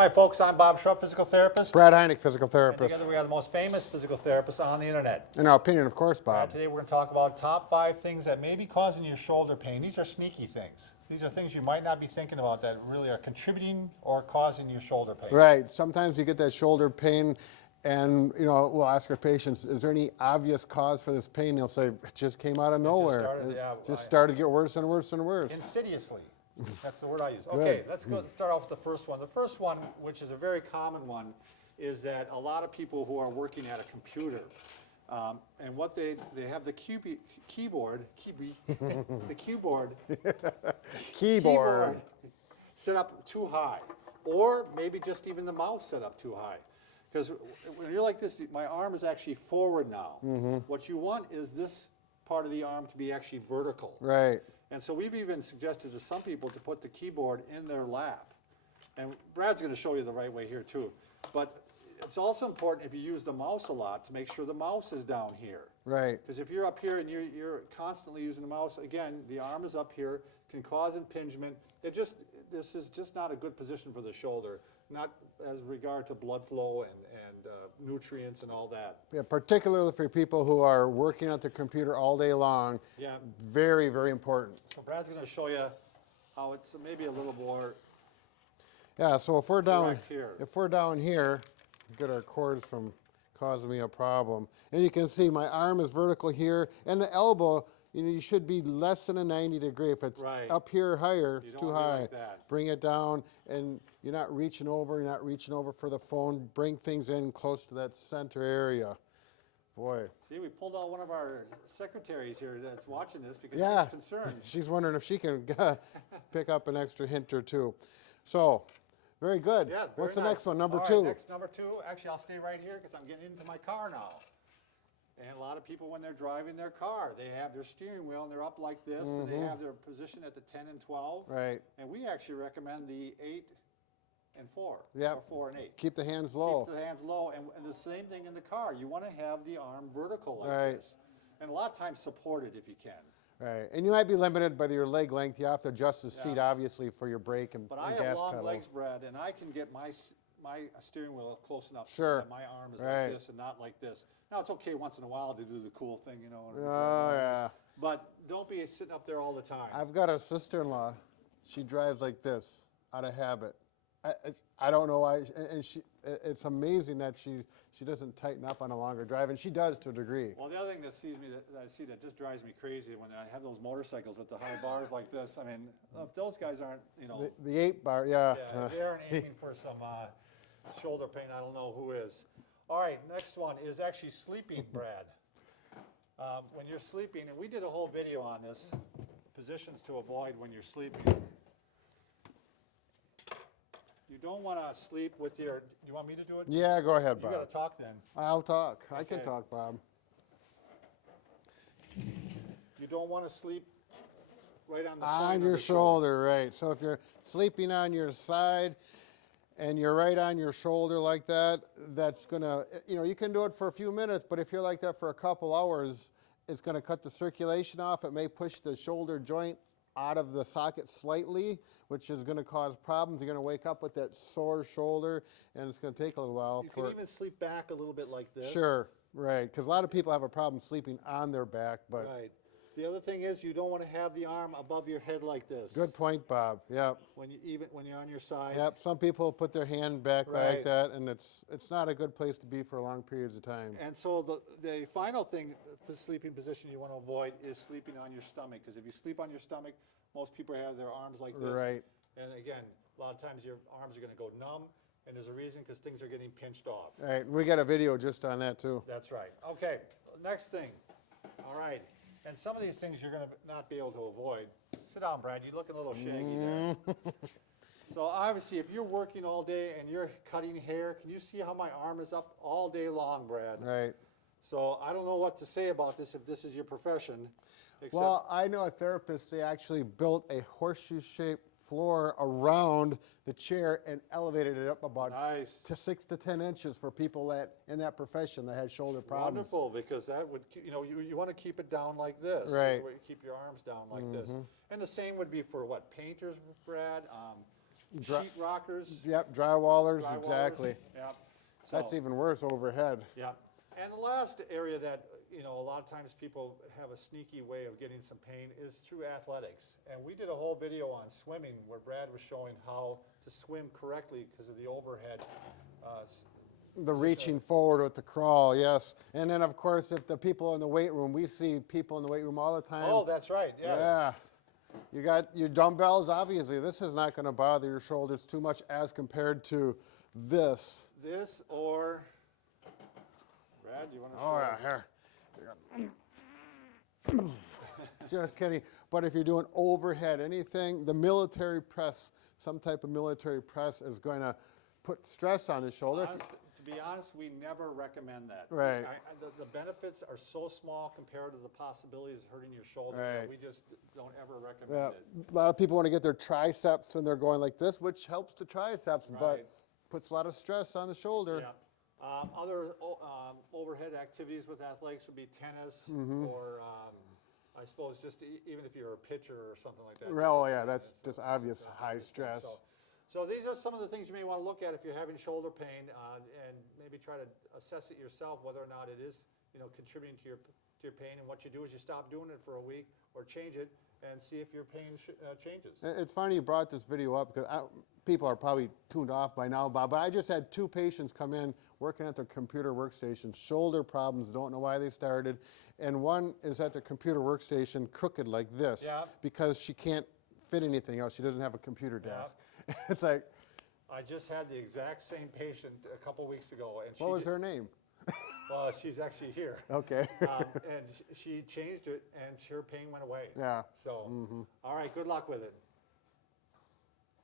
Hi folks, I'm Bob Schrupp, physical therapist. Brad Heineck, physical And therapist. together we are the most famous physical therapists on the internet. In our opinion, of course, Bob. Today we're going to talk about top 5 things that may be causing you shoulder pain. These are sneaky things. These are things you might not be thinking about that really are contributing or causing you shoulder pain. Right. Sometimes you get that shoulder pain and, we'll ask our patients, is there any obvious cause for this pain? They'll say, it just came out of nowhere. Just started to get worse and worse and worse. Insidiously. That's the word I use. Okay, let's start off with the first one. The first one, which is a very common one, is that a lot of people who are working at a computer, and what they have the keyboard set up too high, or maybe just even the mouse set up too high. Because when you're like this, my arm is actually forward now. What you want is this part of the arm to be actually vertical. Right. And so we've even suggested to some people to put the keyboard in their lap. And Brad's going to show you the right way here too. But it's also important if you use the mouse a lot to make sure the mouse is down here. Right. Because if you're up here and you're constantly using the mouse, again, the arm is up here, can cause impingement. This is just not a good position for the shoulder, not as regard to blood flow and nutrients and all that. Yeah, particularly for people who are working at the computer all day long. Yeah. Very, very important. So Brad's going to show you how it's maybe a little more. Yeah, so if we're down here, get our cords from causing me a problem. And you can see my arm is vertical here, and the elbow, you should be less than a 90 degree. If it's up here higher, it's too high. Like that. Bring it down, and you're not reaching over for the phone. Bring things in close to that center area. Boy. See, we pulled out one of our secretaries here that's watching this because she's concerned. She's wondering if she can pick up an extra hint or two. So, very good. Yeah, What's the nice. next one? Number All 2. Right, next, number 2. Actually, I'll stay right here because I'm getting into my car now. And a lot of people, when they're driving their car, they have their steering wheel and they're up like this, and they have their position at the 10 and 12. Right. And we actually recommend the 8 and 4, yep. or 4 and 8. Keep the hands low. Keep the hands low, and the same thing in the car. You want to have the arm vertical like this, and a lot of times supported if you can. Right, and you might be limited by your leg length. You have to adjust the seat, obviously, for your brake and gas pedal. But I have long legs, Brad, and I can get my steering wheel close enough sure. that my arm is like this and not like this. Now, it's okay once in a while to do the cool thing, Oh, yeah. But don't be sitting up there all the time. I've got a sister-in-law. She drives like this out of habit. I don't know why, and it's amazing that she doesn't tighten up on a longer drive, and she does to a degree. Well, the other thing that I see that just drives me crazy when I have those motorcycles with the high bars like this. I mean, if those guys aren't, the 8 bar, yeah. If they aren't aiming for some shoulder pain, I don't know who is. All right, next one is actually sleeping, Brad. When you're sleeping, and we did a whole video on this, positions to avoid when you're sleeping. You don't want to sleep with your, you want me to do it? Yeah, go ahead, Bob. You got to talk then. I'll talk. Okay. I can talk, Bob. You don't want to sleep right on the on your shoulder, right. So if you're sleeping on your side and you're right on your shoulder like that, that's going to, you can do it for a few minutes, but if you're like that for a couple hours, it's going to cut the circulation off. It may push the shoulder joint out of the socket slightly, which is going to cause problems. You're going to wake up with that sore shoulder, and it's going to take a little while. You can even sleep back a little bit like this. Sure, right, because a lot of people have a problem sleeping on their back. But right. The other thing is you don't want to have the arm above your head like this. Good point, Bob. Yep. When you're on your side. Yep. Some people put their hand back like that, and it's not a good place to be for long periods of time. And so the final thing, the sleeping position you want to avoid is sleeping on your stomach, because if you sleep on your stomach, most people have their arms like this. Right. And again, a lot of times your arms are going to go numb, and there's a reason, because things are getting pinched off. All right. We got a video just on that too. That's right. Okay. Next thing. All right. And some of these things you're going to not be able to avoid. Sit down, Brad. You're looking a little shaggy there. So obviously, if you're working all day and you're cutting hair, can you see how my arm is up all day long, Brad? Right. So I don't know what to say about this if this is your profession. Well, I know a therapist, they actually built a horseshoe-shaped floor around the chair and elevated it up about to 6 to 10 inches for people that in that profession that had shoulder problems. Wonderful, because that would, you want to keep it down like this. Right. Where you keep your arms down like this. And the same would be for what, painters, Brad? sheet rockers. Yep, drywallers, drywallers. exactly. Yep. That's So, even worse overhead. yeah. And the last area that, you know, a lot of times people have a sneaky way of getting some pain is through athletics. And we did a whole video on swimming where Brad was showing how to swim correctly because of the overhead. The reaching forward with the crawl, yes. And then, of course, if the people in the weight room, we see people in the weight room all the time. Oh, that's right, yeah. Yeah. You got your dumbbells, obviously. This is not going to bother your shoulders too much as compared to this. This or, Brad, you want to show? Oh, yeah, here. Just kidding. But if you're doing overhead, anything, the military press, some type of military press is going to put stress on the shoulder. To be honest, we never recommend that. Right. The benefits are so small compared to the possibilities of hurting your shoulder Right. that we just don't ever recommend Yeah. it. A lot of people want to get their triceps and they're going like this, which helps the triceps, Right. but puts a lot of stress on the shoulder. Yeah. Other overhead activities with athletics would be tennis Mm-hmm. or I suppose just even if you're a pitcher or something like that. Oh, yeah, that's just obvious high stress. So these are some of the things you may want to look at if you're having shoulder pain, and maybe try to assess it yourself whether or not it is, you know, contributing to your pain. And what you do is you stop doing it for a week or change it and see if your pain changes. It's funny you brought this video up because people are probably tuned off by now, Bob, but I just had 2 patients come in working at their computer workstation, shoulder problems, don't know why they started, and one is at their computer workstation crooked like this Yeah. because she can't fit anything else. She doesn't have a computer desk. It's like, I just had the exact same patient a couple weeks ago, and what was her name? Well, she's actually here. Okay. And she changed it, and her pain went away. Yeah. So, all right, good luck with it.